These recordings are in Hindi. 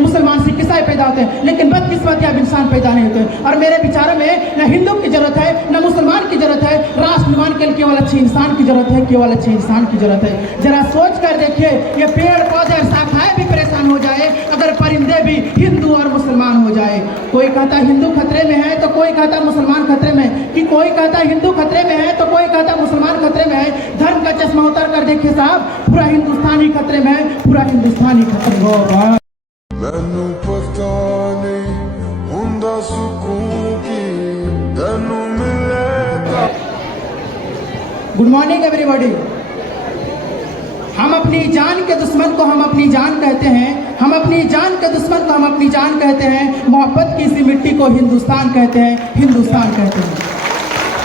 मुसलमान सिख ईसाई पैदा होते हैं, लेकिन बदकिस्मती अब इंसान पैदा नहीं होते। और मेरे विचारों में न हिंदू की जरूरत है न मुसलमान की जरूरत है, राष्ट्र निर्माण के लिए केवल अच्छे इंसान की जरूरत है, केवल अच्छे इंसान की जरूरत है। जरा सोच कर देखिए, ये पेड़ पौधे और शाखाएं भी परेशान हो जाए अगर परिंदे भी हिंदू और मुसलमान हो जाए। कोई कहता हिंदू खतरे में है तो कोई कहता मुसलमान खतरे में, कि कोई कहता हिंदू खतरे में है तो कोई कहता मुसलमान खतरे में है। धर्म का चश्मा उतार कर देखिए साहब, पूरा हिंदुस्तान ही खतरे में है, पूरा हिंदुस्तान ही खतरे में है। मैनू पता नहीं हुंदा सुकून की तैनू मिलेगा। Good morning everybody. हम अपनी जान के दुश्मन को हम अपनी जान कहते हैं, हम अपनी जान के दुश्मन को हम अपनी जान कहते हैं। मोहब्बत की इसी मिट्टी को हिंदुस्तान कहते हैं, हिंदुस्तान कहते हैं।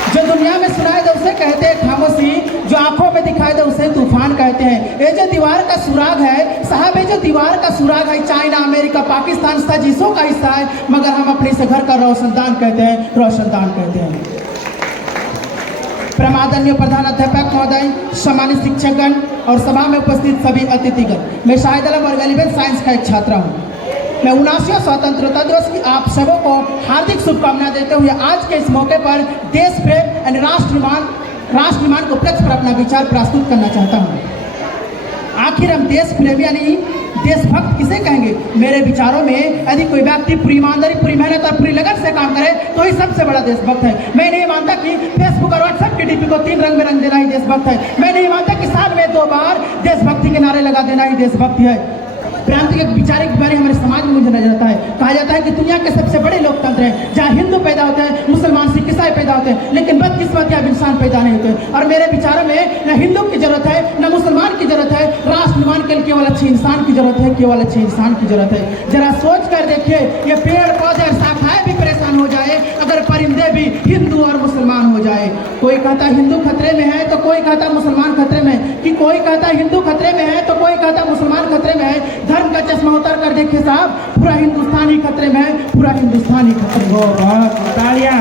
जो दुनिया में सुनाए दे उसे कहते हैं खामोशी, जो आंखों में दिखाई दे उसे तूफान कहते हैं। ये जो दीवार का सुराग है साहब, ये जो दीवार का सुराग है चाइना अमेरिका पाकिस्तान साजिशों का हिस्सा है, मगर हम अपने से घर का रोशनदान कहते हैं, रोशनदान कहते हैं। प्रमादनीय प्रधान अध्यापक महोदय, सम्मानित शिक्षकगण और सभा में उपस्थित सभी अतिथिगण, मैं शाहिद आलम और एलिमेंट साइंस का एक छात्र हूँ। मैं 79वें स्वतंत्रता दिवस की आप सबों को हार्दिक शुभकामनाएं देते हुए आज के इस मौके पर देश प्रेम एंड राष्ट्र निर्माण के उपलक्ष्य पर अपना विचार प्रस्तुत करना चाहता हूँ। आखिर हम देश प्रेमी यानी देशभक्त किसे कहेंगे? मेरे विचारों में यदि कोई व्यक्ति पूरी ईमानदारी, पूरी मेहनत और पूरी लगन से काम करे तो ही सबसे बड़ा देशभक्त है। मैं नहीं मानता कि फेसबुक और व्हाट्सएप की डीपी को 3 रंग में रंग देना ही देशभक्त है। मैं नहीं मानता कि साल में 2 बार देशभक्ति के नारे लगा देना ही देशभक्ति है। क्रांति एक विचारिक बीमारी हमारे समाज में मुझे नजर आता है। कहा जाता है कि दुनिया के सबसे बड़े लोकतंत्र है जहाँ हिंदू पैदा होते हैं, मुसलमान सिख ईसाई पैदा होते हैं, लेकिन बदकिस्मती अब इंसान पैदा नहीं होते। और मेरे विचारों में न हिंदू की जरूरत है न मुसलमान की जरूरत है, राष्ट्र निर्माण के लिए केवल अच्छे इंसान की जरूरत है, केवल अच्छे इंसान की जरूरत है। जरा सोच कर देखिए, ये पेड़ पौधे और शाखाएं भी परेशान हो जाए अगर परिंदे भी हिंदू और मुसलमान हो जाए। कोई कहता हिंदू खतरे में है तो कोई कहता मुसलमान खतरे में, कि कोई कहता हिंदू खतरे में है तो कोई कहता मुसलमान खतरे में है। धर्म का चश्मा उतार कर देखिए साहब, पूरा हिंदुस्तान ही खतरे में है, पूरा हिंदुस्तान ही खतरे में है।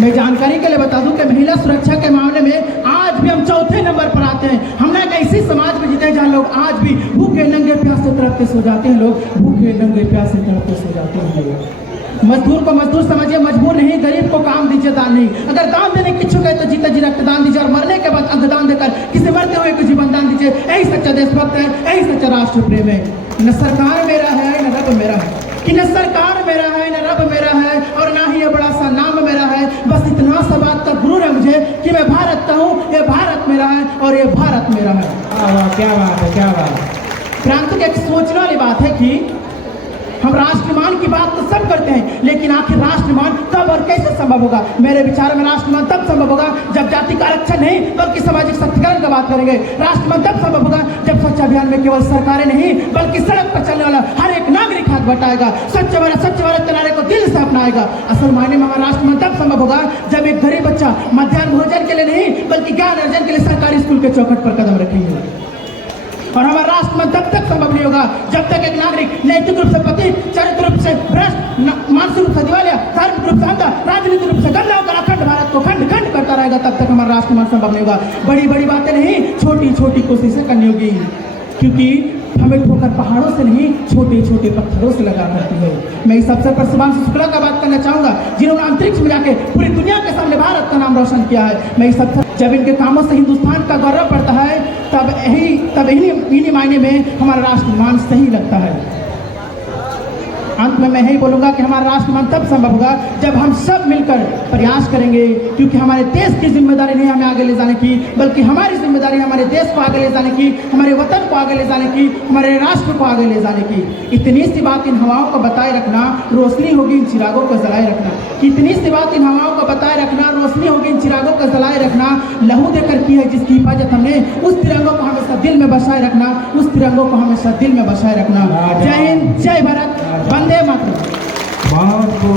मैं जानकारी के लिए बता दूं कि महिला सुरक्षा के मामले में आज भी हम 4थे नंबर पर आते हैं। हमने एक ऐसी समाज में जीते जहाँ लोग आज भी भूखे नंगे प्यासे तड़पते सो जाते हैं, लोग भूखे नंगे प्यासे तड़पते सो जाते हैं लोग। मजदूर को मजदूर समझिए, मजबूर नहीं, गरीब को काम दीजिए, दान नहीं। अगर दान देने की इच्छुक है तो जीते जी रक्तदान दीजिए और मरने के बाद अंगदान देकर किसी मरते हुए को जीवन दान दीजिए। यही सच्चा देशभक्त है, यही सच्चा राष्ट्र प्रेम है। न सरकार मेरा है न रब मेरा है, कि न सरकार मेरा है न रब मेरा है और ना ही ये बड़ा सा नाम मेरा है। बस इतना सा बात का गुरूर है मुझे कि मैं भारत का हूँ, ये भारत मेरा है और ये भारत मेरा है। क्या बात है, क्या बात है। क्रांति की एक सोचने वाली बात है कि हम राष्ट्र निर्माण की बात तो सब करते हैं, लेकिन आखिर राष्ट्र निर्माण कब और कैसे संभव होगा? मेरे विचार में राष्ट्र निर्माण तब संभव होगा जब जाति का आरक्षण नहीं बल्कि सामाजिक सशक्तिकरण की बात करेंगे। राष्ट्र निर्माण तब संभव होगा जब स्वच्छ अभियान में केवल सरकारें नहीं बल्कि सड़क पर चलने वाला हर एक नागरिक हाथ बटाएगा, स्वच्छ भारत के नारे को दिल से अपनाएगा। असल मायने में हमारा राष्ट्र निर्माण तब संभव होगा जब एक गरीब बच्चा मध्याह्न भोजन के लिए नहीं बल्कि ज्ञान अर्जन के लिए सरकारी स्कूल के चौखट पर कदम रखेंगे। और हमारा राष्ट्र में तब तक संभव नहीं होगा जब तक एक नागरिक नैतिक रूप से पतित, चरित्र रूप से भ्रष्ट, मानसिक रूप से दिवालिया, धार्मिक रूप से अंधा, राजनीतिक रूप से गंदा होकर अखंड भारत को खंड खंड करता रहेगा, तब तक हमारा राष्ट्र निर्माण संभव नहीं होगा। बड़ी बड़ी बातें नहीं, छोटी छोटी कोशिशें करनी होगी, क्योंकि हमें ठोकर पहाड़ों से नहीं छोटे छोटे पत्थरों से लगा करती है। मैं इस अवसर पर सुभाष शुक्ला का बात करना चाहूंगा, जिन्होंने अंतरिक्ष में जाके पूरी दुनिया के सामने भारत का नाम रोशन किया है। मैं इस अवसर जब इनके कामों से हिंदुस्तान का गौरव बढ़ता है तब इन्हीं मायने में हमारा राष्ट्र निर्माण सही लगता है। अंत में मैं यही बोलूंगा कि हमारा राष्ट्र निर्माण तब संभव होगा जब हम सब मिलकर प्रयास करेंगे, क्योंकि हमारे देश की जिम्मेदारी नहीं हमें आगे ले जाने की, बल्कि हमारी जिम्मेदारी हमारे देश को आगे ले जाने की, हमारे वतन को आगे ले जाने की, हमारे राष्ट्र को आगे ले जाने की। इतनी सी बात इन हवाओं को बताए रखना, रोशनी होगी इन चिरागों को जलाए रखना। इतनी सी बात इन हवाओं को बताए रखना, रोशनी होगी इन चिरागों को जलाए रखना। लहू देकर की है जिसकी हिफाजत हमने, उस तिरंगों को हमेशा दिल में बसाए रखना, उस तिरंगों को हमेशा दिल में बसाए रखना। जय हिंद, जय भारत, वंदे मातरम।